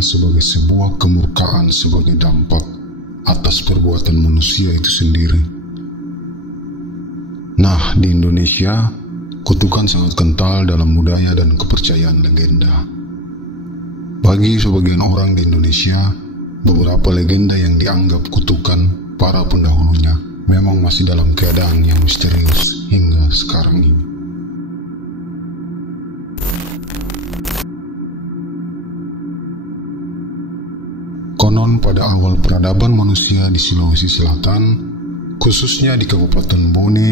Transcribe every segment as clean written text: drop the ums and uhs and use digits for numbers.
hanya sebagai sebuah kemurkaan sebagai dampak atas perbuatan manusia itu sendiri. Nah, di Indonesia, kutukan sangat kental dalam budaya dan kepercayaan legenda. Bagi sebagian orang di Indonesia, beberapa legenda yang dianggap kutukan para pendahulunya memang masih dalam keadaan yang misterius hingga sekarang ini. Konon pada awal peradaban manusia di Sulawesi Selatan, khususnya di Kabupaten Bone,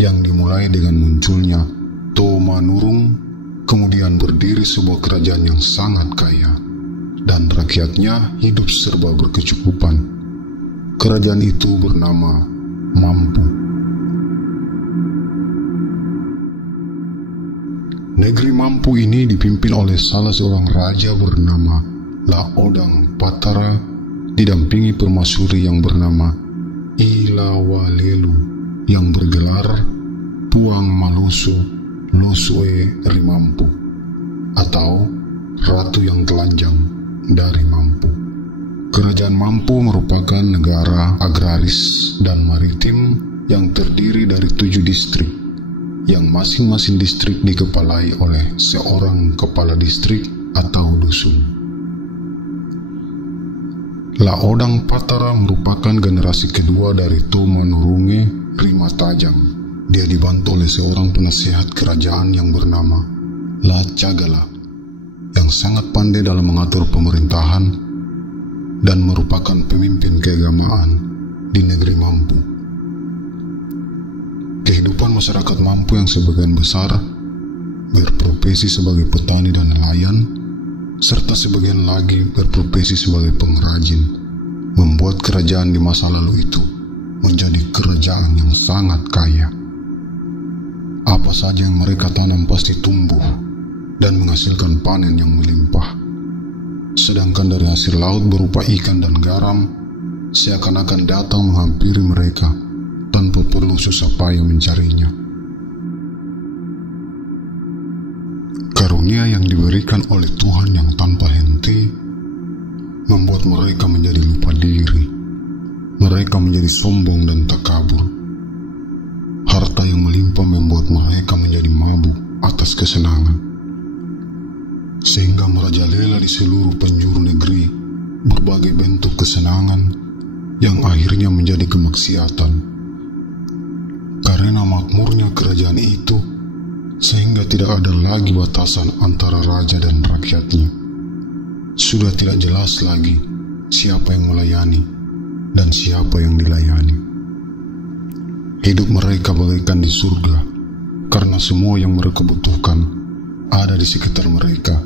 yang dimulai dengan munculnya Tomanurung, kemudian berdiri sebuah kerajaan yang sangat kaya, dan rakyatnya hidup serba berkecukupan. Kerajaan itu bernama Mampu. Negeri Mampu ini dipimpin oleh salah seorang raja bernama Laodang Patara, didampingi permaisuri yang bernama Ilawalelu yang bergelar Tuang Malusu Losue Rimampu atau Ratu yang Telanjang dari Mampu. Kerajaan Mampu merupakan negara agraris dan maritim yang terdiri dari 7 distrik, yang masing-masing distrik dikepalai oleh seorang kepala distrik atau dusun. Laodang Patara merupakan generasi kedua dari Tomanurunge Rimatajang. Dia dibantu oleh seorang penasehat kerajaan yang bernama Lacagala, yang sangat pandai dalam mengatur pemerintahan dan merupakan pemimpin keagamaan di negeri Mampu. Kehidupan masyarakat Mampu yang sebagian besar berprofesi sebagai petani dan nelayan, serta sebagian lagi berprofesi sebagai pengrajin, membuat kerajaan di masa lalu itu menjadi kerajaan yang sangat kaya. Apa saja yang mereka tanam pasti tumbuh dan menghasilkan panen yang melimpah. Sedangkan dari hasil laut berupa ikan dan garam seakan-akan datang menghampiri mereka tanpa perlu susah payah mencarinya. Karunia yang diberikan oleh Tuhan yang tanpa henti membuat mereka menjadi lupa diri. Mereka menjadi sombong dan takabur. Harta yang melimpah membuat mereka menjadi mabuk atas kesenangan, sehingga merajalela di seluruh penjuru negeri berbagai bentuk kesenangan yang akhirnya menjadi kemaksiatan. Karena makmurnya kerajaan itu, sehingga tidak ada lagi batasan antara raja dan rakyatnya. Sudah tidak jelas lagi siapa yang melayani dan siapa yang dilayani. Hidup mereka bagaikan di surga, karena semua yang mereka butuhkan ada di sekitar mereka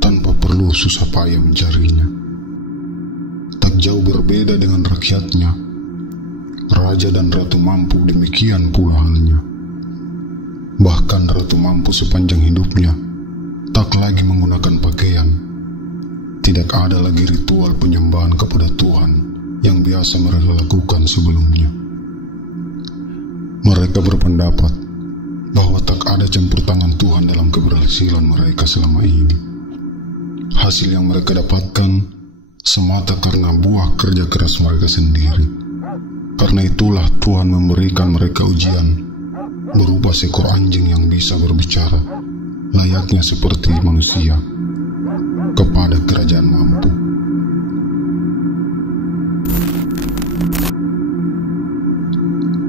tanpa perlu susah payah mencarinya. Tak jauh berbeda dengan rakyatnya, Raja dan Ratu Mampu demikian pula halnya. Bahkan Ratu Mampu sepanjang hidupnya tak lagi menggunakan pakaian. Tidak ada lagi ritual penyembahan kepada Tuhan yang biasa mereka lakukan sebelumnya. Mereka berpendapat bahwa tak ada campur tangan Tuhan dalam keberhasilan mereka selama ini. Hasil yang mereka dapatkan semata karena buah kerja keras mereka sendiri. Karena itulah Tuhan memberikan mereka ujian berupa seekor anjing yang bisa berbicara, layaknya seperti manusia, kepada kerajaan Mampu.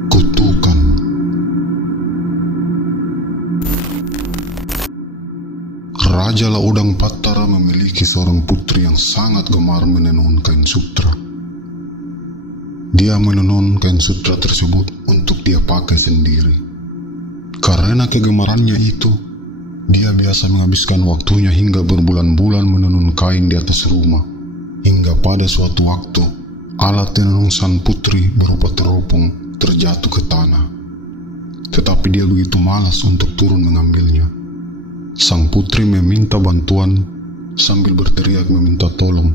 Kutukan. Raja Laodang Patara memiliki seorang putri yang sangat gemar menenun kain sutra. Dia menenun kain sutra tersebut untuk dia pakai sendiri. Karena kegemarannya itu, dia biasa menghabiskan waktunya hingga berbulan-bulan menenun kain di atas rumah. Hingga pada suatu waktu, alat tenun sang putri berupa teropong terjatuh ke tanah. Tetapi dia begitu malas untuk turun mengambilnya. Sang putri meminta bantuan sambil berteriak meminta tolong,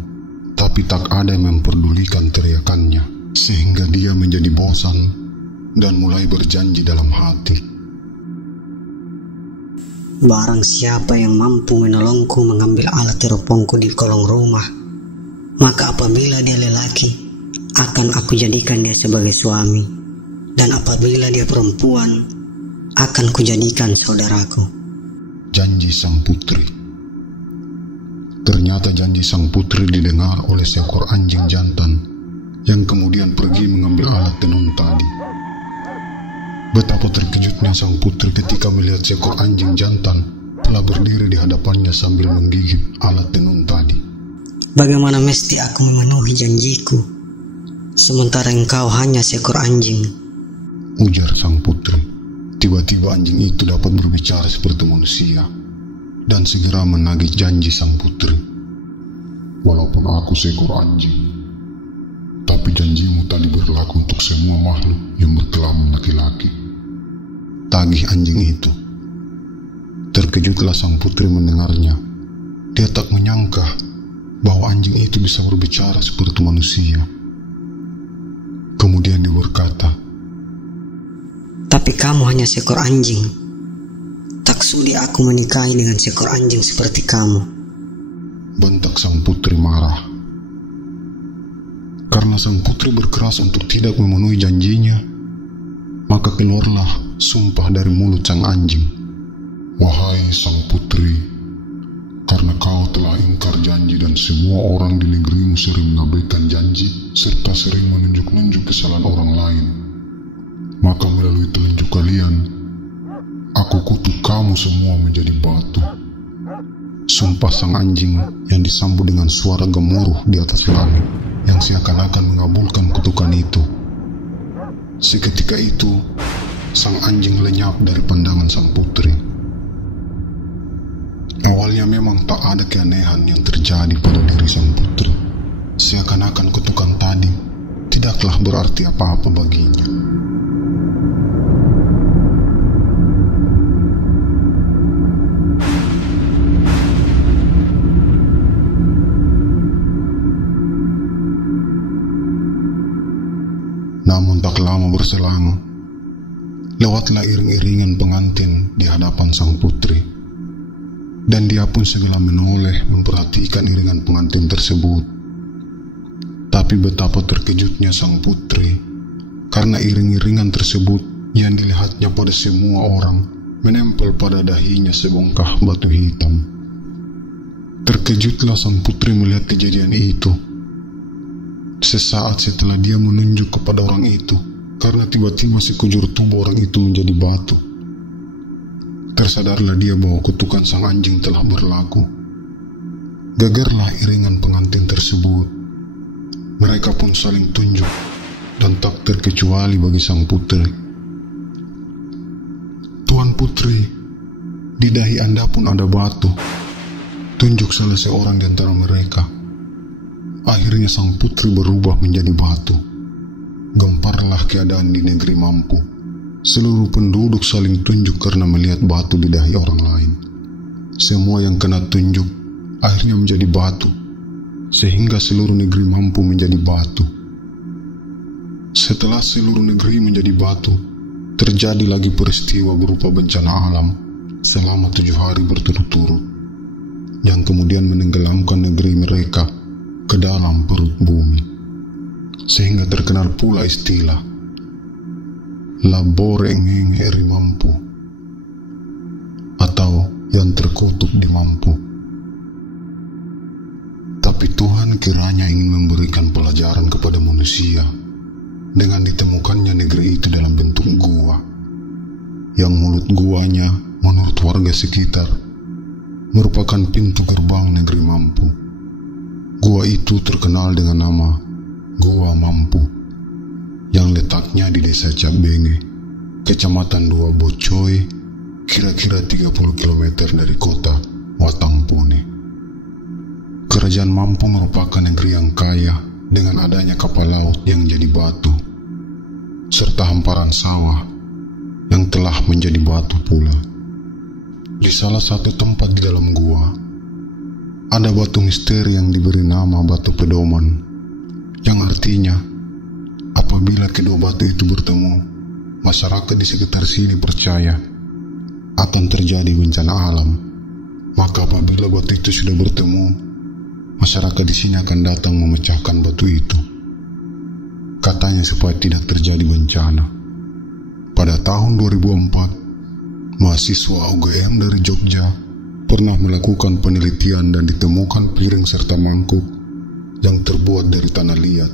tapi tak ada yang memperdulikan teriakannya, sehingga dia menjadi bosan dan mulai berjanji dalam hati. barang siapa yang mampu menolongku mengambil alat teropongku di kolong rumah, maka apabila dia lelaki, akan aku jadikan dia sebagai suami, dan apabila dia perempuan, akan kujadikan saudaraku. Janji sang putri. Ternyata janji sang putri didengar oleh seekor anjing jantan yang kemudian pergi mengambil alat tenun tadi. Betapa terkejutnya sang putri ketika melihat seekor anjing jantan telah berdiri di hadapannya sambil menggigit alat tenun tadi. Bagaimana mesti aku memenuhi janjiku, sementara engkau hanya seekor anjing? Ujar sang putri. Tiba-tiba anjing itu dapat berbicara seperti manusia dan segera menagih janji sang putri. Walaupun aku seekor anjing, tapi janjimu tadi berlaku untuk semua makhluk yang berkelamin laki-laki. Tagih anjing itu. Terkejutlah sang putri mendengarnya. Dia tak menyangka bahwa anjing itu bisa berbicara seperti manusia. Kemudian dia berkata, "Tapi kamu hanya seekor anjing. Tak sudi aku menikahi dengan seekor anjing seperti kamu." Bentak sang putri marah. Karena sang putri berkeras untuk tidak memenuhi janjinya, maka keluarlah sumpah dari mulut sang anjing. "Wahai sang putri, karena kau telah ingkar janji dan semua orang di negerimu sering mengabaikan janji serta sering menunjuk-nunjuk kesalahan orang lain, maka melalui telunjuk kalian, aku kutuk kamu semua menjadi batu." Sumpah sang anjing yang disambut dengan suara gemuruh di atas langit yang seakan-akan mengabulkan kutukan itu. Seketika itu, sang anjing lenyap dari pandangan sang putri. Awalnya memang tak ada keanehan yang terjadi pada diri sang putri. Seakan-akan kutukan tadi tidaklah berarti apa-apa baginya. Namun tak lama berselang, lewatlah iring-iringan pengantin di hadapan sang putri. Dan dia pun segera menoleh memperhatikan iringan pengantin tersebut. Tapi betapa terkejutnya sang putri, karena iring-iringan tersebut yang dilihatnya pada semua orang menempel pada dahinya sebongkah batu hitam. Terkejutlah sang putri melihat kejadian itu. Sesaat setelah dia menunjuk kepada orang itu, karena tiba-tiba sekujur tubuh orang itu menjadi batu. Tersadarlah dia bahwa kutukan sang anjing telah berlaku. Gegerlah iringan pengantin tersebut. Mereka pun saling tunjuk, dan tak terkecuali bagi sang putri. "Tuan putri, di dahi Anda pun ada batu," tunjuk salah seorang di antara mereka. Akhirnya sang putri berubah menjadi batu. Gemparlah keadaan di negeri Mampu. Seluruh penduduk saling tunjuk karena melihat batu di dahi orang lain. Semua yang kena tunjuk akhirnya menjadi batu, sehingga seluruh negeri Mampu menjadi batu. Setelah seluruh negeri menjadi batu, terjadi lagi peristiwa berupa bencana alam selama 7 hari berturut-turut, yang kemudian menenggelamkan negeri mereka ke dalam perut bumi, sehingga terkenal pula istilah Labore Ngenge Eri Mampu, atau yang terkutuk di Mampu. Tapi Tuhan kiranya ingin memberikan pelajaran kepada manusia dengan ditemukannya negeri itu dalam bentuk gua, yang mulut guanya menurut warga sekitar merupakan pintu gerbang negeri Mampu. Gua itu terkenal dengan nama Gua Mampu, yang letaknya di desa Cabenge, kecamatan Dua Bocoy, kira-kira 30 km dari kota Watampone. Kerajaan Mampu merupakan negeri yang kaya dengan adanya kapal laut yang jadi batu, serta hamparan sawah yang telah menjadi batu pula. Di salah satu tempat di dalam gua, ada batu misteri yang diberi nama Batu Pedoman, yang artinya apabila kedua batu itu bertemu, masyarakat di sekitar sini percaya akan terjadi bencana alam, maka apabila batu itu sudah bertemu, masyarakat di sini akan datang memecahkan batu itu. Katanya supaya tidak terjadi bencana. Pada tahun 2004, mahasiswa UGM dari Jogja pernah melakukan penelitian dan ditemukan piring serta mangkuk yang terbuat dari tanah liat.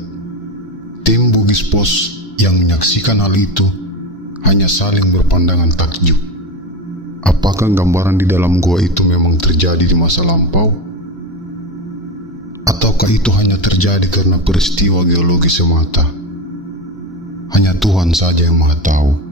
Tim Bugis Pos yang menyaksikan hal itu hanya saling berpandangan takjub. Apakah gambaran di dalam gua itu memang terjadi di masa lampau? Ataukah itu hanya terjadi karena peristiwa geologi semata? Hanya Tuhan saja yang Maha Tahu.